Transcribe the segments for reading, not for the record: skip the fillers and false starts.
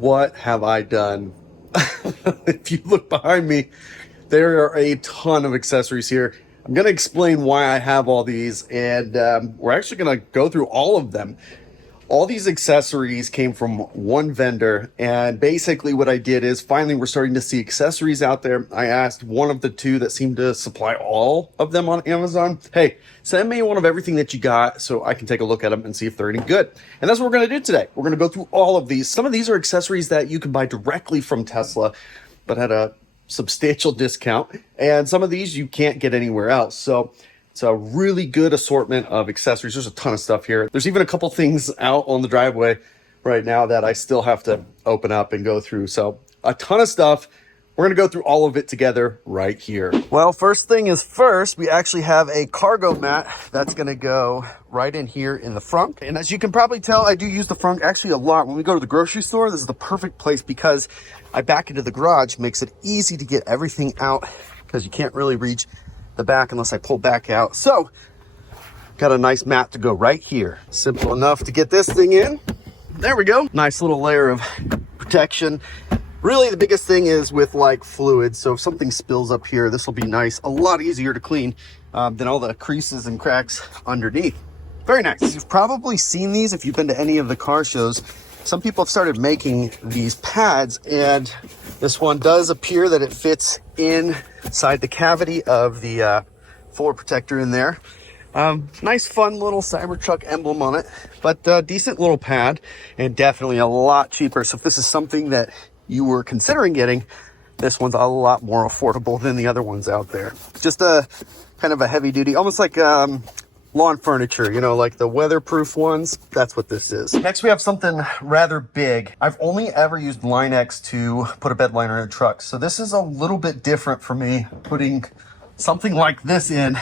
what have I done? If you look behind me, there are a ton of accessories here. I'm going to explain why I have all these, and we're actually going to go through all of them. All these accessories came from one vendor, and basically what I did is finally we're starting to see accessories out there. I asked one of the two that seemed to supply all of them on Amazon, hey, send me one of everything that you got so I can take a look at them and see if they're any good. And that's what we're going to do today. We're going to go through all of these. Some of these are accessories that you can buy directly from Tesla, but at a substantial discount. And some of these you can't get anywhere else. So it's a really good assortment of accessories. There's a ton of stuff here. There's even a couple things out on the driveway right now that I still have to open up and go through. So a ton of stuff. We're going to go through all of it together right here. Well, first thing is first, we actually have a cargo mat that's going to go right in here in the front. And as you can probably tell, I do use the front actually a lot. When we go to the grocery store, this is the perfect place because I back into the garage, makes it easy to get everything out because you can't really reach the back unless I pull back out. So got a nice mat to go right here. Simple enough to get this thing in. There we go. Nice little layer of protection. Really the biggest thing is with like fluids. So if something spills up here, this will be nice. A lot easier to clean than all the creases and cracks underneath. Very nice. You've probably seen these if you've been to any of the car shows. Some people have started making these pads, and this one does appear that it fits inside the cavity of the floor protector in there. Nice fun little Cybertruck emblem on it, but decent little pad and definitely a lot cheaper. So if this is something that you were considering getting, this one's a lot more affordable than the other ones out there. Just a kind of a heavy duty, almost like lawn furniture, you know, like the weatherproof ones. That's what this is. Next, we have something rather big. I've only ever used Line-X to put a bed liner in a truck. So this is a little bit different for me, putting something like this in.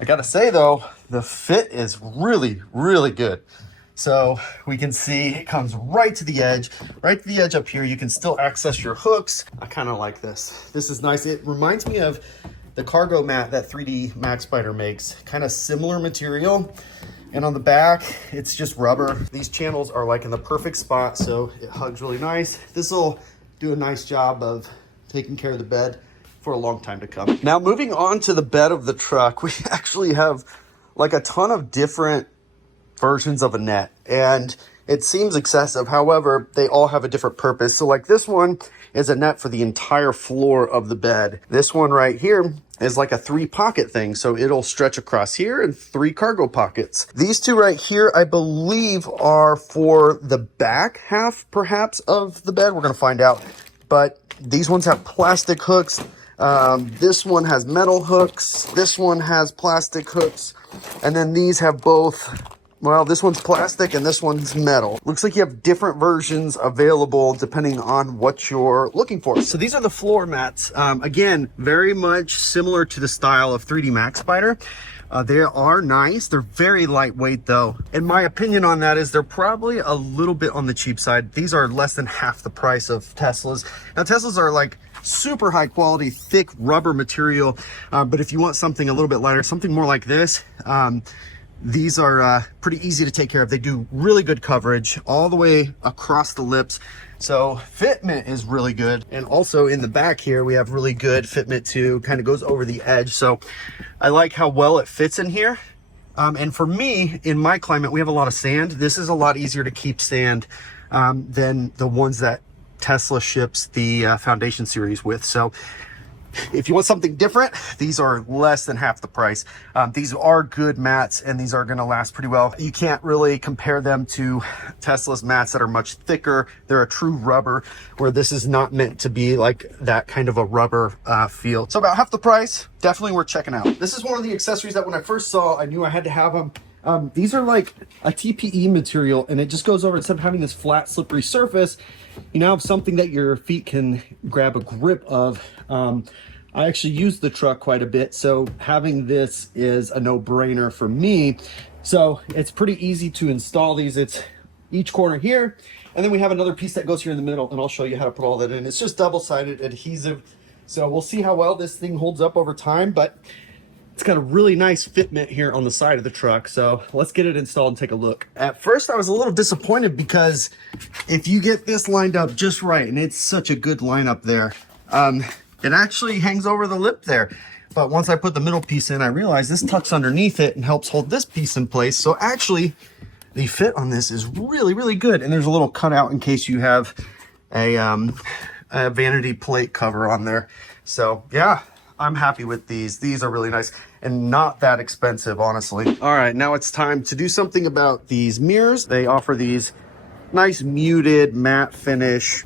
I gotta say though, the fit is really, really good. So we can see it comes right to the edge up here. You can still access your hooks. I kind of like this. This is nice. It reminds me of the cargo mat that 3D MaxSpider makes. Kind of similar material. And on the back, it's just rubber. These channels are like in the perfect spot, so it hugs really nice. This will do a nice job of taking care of the bed for a long time to come. Now moving on to the bed of the truck, we actually have like a ton of different versions of a net, and it seems excessive. However, they all have a different purpose. So like this one is a net for the entire floor of the bed. This one right here is like a 3-pocket thing. So it'll stretch across here and 3 cargo pockets. These two right here, I believe are for the back half perhaps of the bed. We're going to find out, but these ones have plastic hooks. This one has metal hooks. This one has plastic hooks. And then these have both. Well, this one's plastic and this one's metal. Looks like you have different versions available depending on what you're looking for. So these are the floor mats. Again, very much similar to the style of 3D MaxSpider. They are nice. They're very lightweight though. And my opinion on that is they're probably a little bit on the cheap side. These are less than half the price of Teslas. Now Teslas are like super high quality, thick rubber material. But if you want something a little bit lighter, something more like this, these are pretty easy to take care of. They do really good coverage all the way across the lips. So fitment is really good. And also in the back here, we have really good fitment too, kind of goes over the edge. So I like how well it fits in here. And for me, in my climate, we have a lot of sand. This is a lot easier to keep sand than the ones that Tesla ships the Foundation Series with. So if you want something different, these are less than half the price. These are good mats and these are going to last pretty well. You can't really compare them to Tesla's mats that are much thicker. They're a true rubber, where this is not meant to be like that kind of a rubber feel. So about half the price, definitely worth checking out. This is one of the accessories that when I first saw, I knew I had to have them. These are like a TPE material, and it just goes over, instead of having this flat slippery surface, you now have something that your feet can grab a grip of. I actually use the truck quite a bit, so having this is a no-brainer for me. So it's pretty easy to install these. It's each corner here, and then we have another piece that goes here in the middle, and I'll show you how to put all that in. It's just double-sided adhesive, so we'll see how well this thing holds up over time, but It's got a really nice fitment here on the side of the truck. So let's get it installed and take a look. At first I was a little disappointed because if you get this lined up just right, and it's such a good lineup there, it actually hangs over the lip there. But once I put the middle piece in, I realized this tucks underneath it and helps hold this piece in place. So actually the fit on this is really, really good. And there's a little cutout in case you have a vanity plate cover on there. So yeah, I'm happy with these. These are really nice and not that expensive, honestly. All right, now it's time to do something about these mirrors. They offer these nice muted matte finish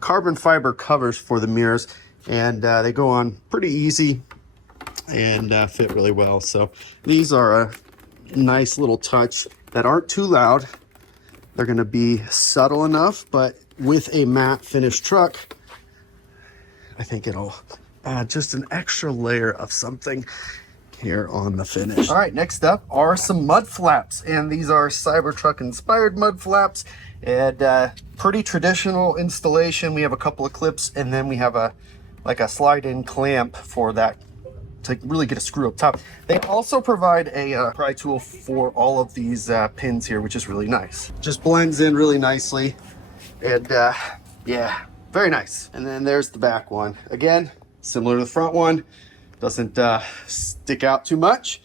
carbon fiber covers for the mirrors, and they go on pretty easy and fit really well. So these are a nice little touch that aren't too loud. They're gonna be subtle enough, but with a matte finish truck, I think it'll add just an extra layer of something here on the finish. All right, next up are some mud flaps, and these are Cybertruck inspired mud flaps, and pretty traditional installation. We have a couple of clips, and then we have a slide-in clamp for that to really get a screw up top. They also provide a pry tool for all of these pins here, which is really nice. Just blends in really nicely, and yeah, very nice. And then there's the back one. Again, similar to the front one, doesn't stick out too much,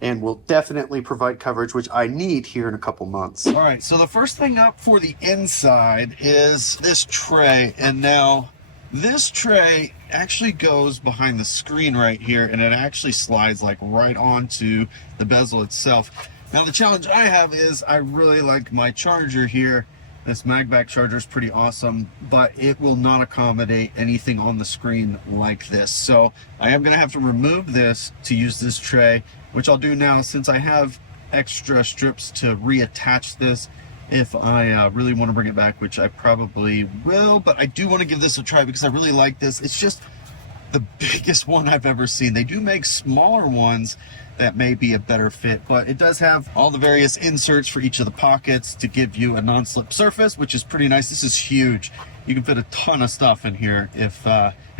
and will definitely provide coverage, which I need here in a couple months. All right, so the first thing up for the inside is this tray, and now this tray actually goes behind the screen right here, and it actually slides like right onto the bezel itself. Now the challenge I have is I really like my charger here. This MagBack charger is pretty awesome, but it will not accommodate anything on the screen like this. So I am going to have to remove this to use this tray, which I'll do now since I have extra strips to reattach this if I really want to bring it back, which I probably will. But I do want to give this a try because I really like this. It's just the biggest one I've ever seen. They do make smaller ones that may be a better fit, but it does have all the various inserts for each of the pockets to give you a non-slip surface, which is pretty nice. This is huge. You can fit a ton of stuff in here if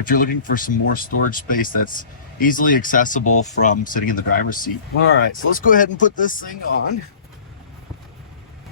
you're looking for some more storage space that's easily accessible from sitting in the driver's seat. All right, so let's go ahead and put this thing on.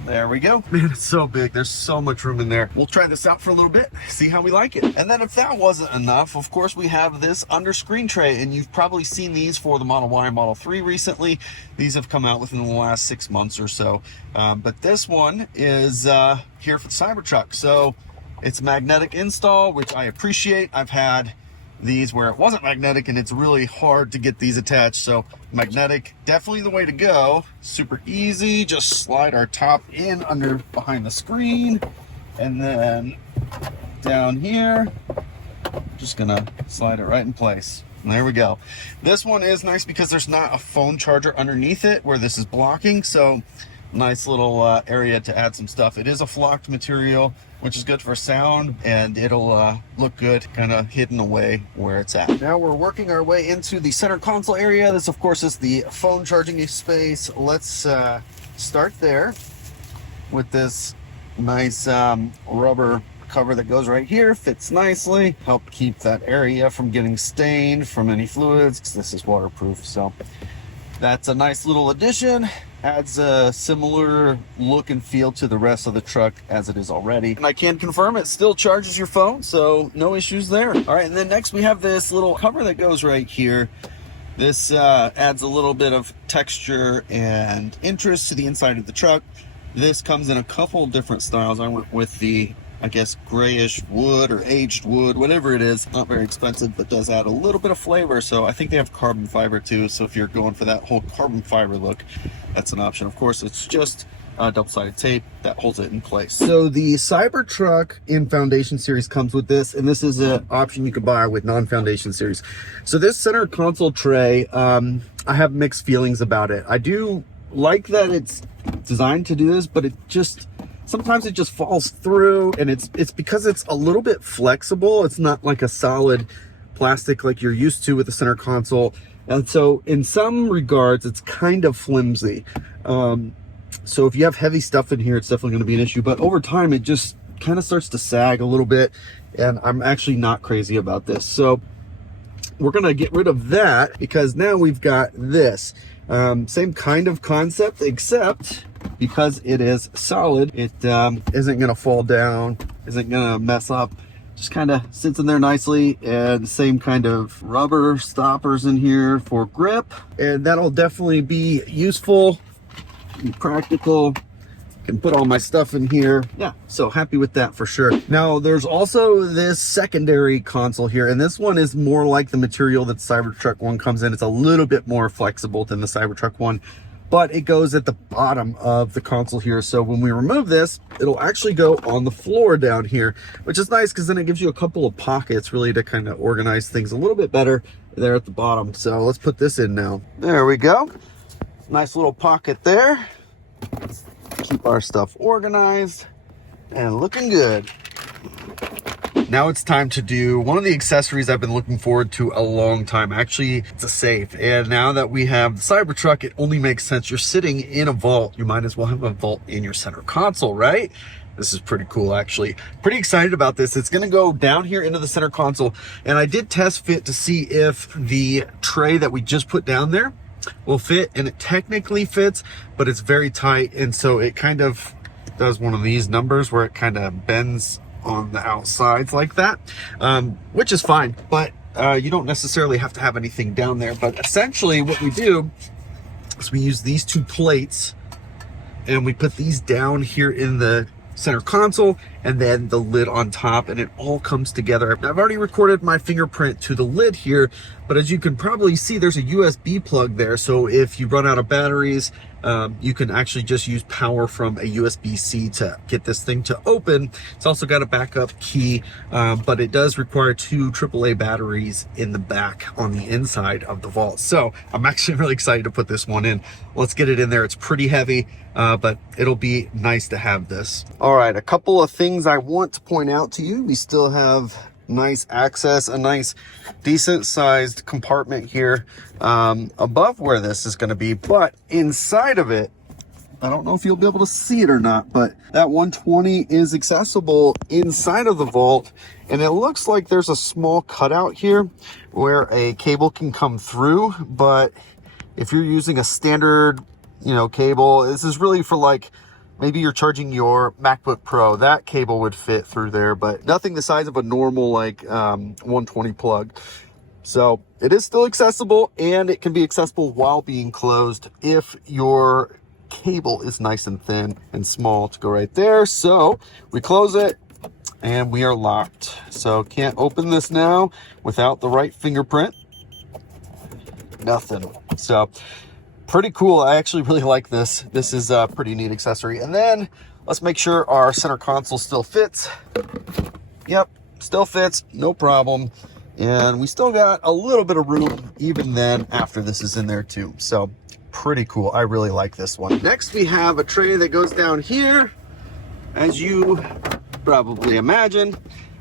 There we go. Man, it's so big. There's so much room in there. We'll try this out for a little bit, see how we like it. And then if that wasn't enough, of course, we have this under screen tray, and you've probably seen these for the Model Y and Model 3 recently. These have come out within the last 6 months or so. But this one is here for the Cybertruck. So it's magnetic install, which I appreciate. I've had these where it wasn't magnetic, and it's really hard to get these attached. So magnetic, definitely the way to go. Super easy. Just slide our top in under behind the screen, and then down here, just gonna slide it right in place. And there we go. This one is nice because there's not a phone charger underneath it where this is blocking. So nice little area to add some stuff. It is a flocked material, which is good for sound, and it'll look good kind of hidden away where it's at. Now we're working our way into the center console area. This of course is the phone charging space. Let's start there with this nice rubber cover that goes right here. Fits nicely, help keep that area from getting stained from any fluids because this is waterproof. So that's a nice little addition. Adds a similar look and feel to the rest of the truck as it is already. And I can confirm it still charges your phone, so no issues there. All right, and then next we have this little cover that goes right here. This adds a little bit of texture and interest to the inside of the truck. This comes in a couple different styles. I went with the, I guess, grayish wood or aged wood, whatever it is. Not very expensive, but does add a little bit of flavor. So I think they have carbon fiber too. So if you're going for that whole carbon fiber look, that's an option. Of course, it's just double-sided tape that holds it in place. So the Cybertruck in Foundation Series comes with this, and this is an option you could buy with non-Foundation Series. So this center console tray, I have mixed feelings about it. I do like that it's designed to do this, but it just sometimes it just falls through, and it's because it's a little bit flexible. It's not like a solid plastic like you're used to with the center console. And so in some regards, it's kind of flimsy. So if you have heavy stuff in here, it's definitely going to be an issue. But over time, it just kind of starts to sag a little bit. And I'm actually not crazy about this. So we're gonna get rid of that because now we've got this. Same kind of concept, except because it is solid, it isn't gonna fall down, isn't gonna mess up. Just kind of sits in there nicely, and same kind of rubber stoppers in here for grip, and that'll definitely be useful and practical. Can put all my stuff in here. Yeah, so happy with that for sure. Now there's also this secondary console here, and this one is more like the material that the Cybertruck one comes in. It's a little bit more flexible than the Cybertruck one, but it goes at the bottom of the console here. So when we remove this, it'll actually go on the floor down here, which is nice because then it gives you a couple of pockets really to kind of organize things a little bit better there at the bottom. So let's put this in now. There we go. Nice little pocket there. Keep our stuff organized and looking good. Now it's time to do one of the accessories I've been looking forward to a long time. Actually, it's a safe. And now that we have the Cybertruck, it only makes sense. You're sitting in a vault. You might as well have a vault in your center console, right? This is pretty cool, actually. Pretty excited about this. It's gonna go down here into the center console. And I did test fit to see if the tray that we just put down there will fit, and it technically fits, but it's very tight, and so it kind of does one of these numbers where it kind of bends on the outsides like that, which is fine, but you don't necessarily have to have anything down there. But essentially what we do is we use these two plates and we put these down here in the center console, and then the lid on top, and it all comes together. I've already recorded my fingerprint to the lid here, but as you can probably see, there's a USB plug there. So if you run out of batteries, you can actually just use power from a USB-C to get this thing to open. It's also got a backup key, but it does require 2 AAA batteries in the back on the inside of the vault. So I'm actually really excited to put this one in. Let's get it in there. It's pretty heavy, but it'll be nice to have this. All right, a couple of things I want to point out to you. We still have nice access, a nice decent sized compartment here above where this is going to be, but inside of it, I don't know if you'll be able to see it or not, but that 120 is accessible inside of the vault, and it looks like there's a small cutout here where a cable can come through. But if you're using a standard, cable, this is really for like, maybe you're charging your MacBook Pro, that cable would fit through there, but nothing the size of a normal 120 plug. So it is still accessible, and it can be accessible while being closed if your cable is nice and thin and small to go right there. So we close it and we are locked. So can't open this now without the right fingerprint. Nothing. So pretty cool. I actually really like this. This is a pretty neat accessory. And then let's make sure our center console still fits. Yep, still fits, no problem. And we still got a little bit of room even then after this is in there too. So pretty cool. I really like this one. Next, we have a tray that goes down here, as you probably imagined.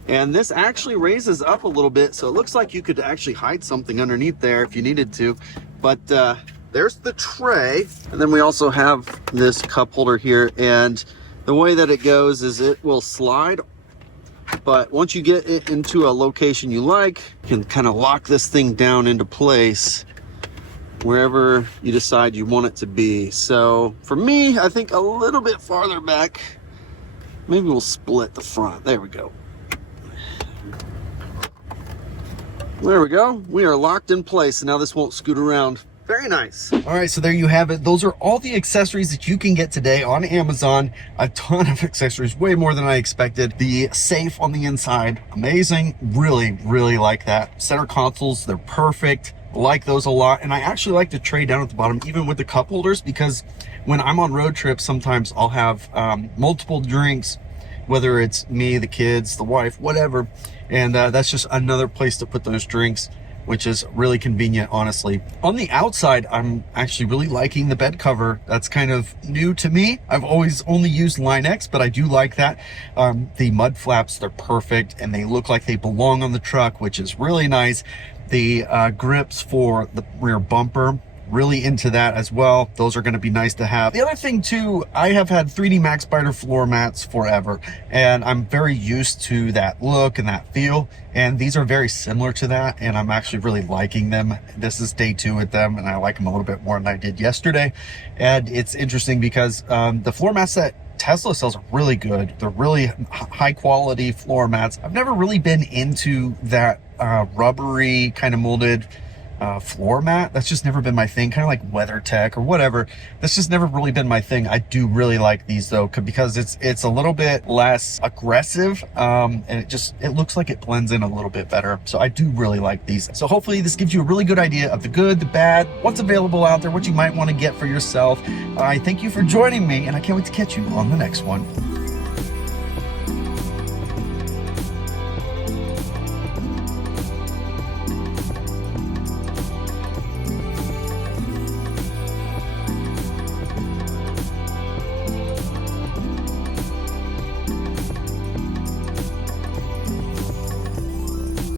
And this actually raises up a little bit, so it looks like you could actually hide something underneath there if you needed to. But there's the tray, and then we also have this cup holder here, and the way that it goes is it will slide, but once you get it into a location you like, you can kind of lock this thing down into place wherever you decide you want it to be. So for me, I think a little bit farther back, maybe we'll split the front. There we go. There we go. We are locked in place, and now this won't scoot around. Very nice. All right, so there you have it. Those are all the accessories that you can get today on Amazon. A ton of accessories, way more than I expected. The safe on the inside, amazing. Really, really like that. Center consoles, they're perfect. Like those a lot. And I actually like the tray down at the bottom, even with the cup holders, because when I'm on road trips, sometimes I'll have multiple drinks, whether it's me, the kids, the wife, whatever. And that's just another place to put those drinks, which is really convenient, honestly. On the outside, I'm actually really liking the bed cover. That's kind of new to me. I've always only used Line-X, but I do like that. The mud flaps, they're perfect, and they look like they belong on the truck, which is really nice. The grips for the rear bumper, really into that as well. Those are going to be nice to have. The other thing too, I have had 3D Max Spider floor mats forever, and I'm very used to that look and that feel, and these are very similar to that, and I'm actually really liking them. This is day 2 with them, and I like them a little bit more than I did yesterday. And it's interesting because the floor mats that Tesla sells are really good. They're really high quality floor mats. I've never really been into that rubbery kind of molded floor mat. That's just never been my thing, kind of like WeatherTech or whatever. That's just never really been my thing. I do really like these though, because it's a little bit less aggressive, and it looks like it blends in a little bit better. So I do really like these. So hopefully this gives you a really good idea of the good, the bad, what's available out there, what you might want to get for yourself. I thank you for joining me, and I can't wait to catch you on the next one.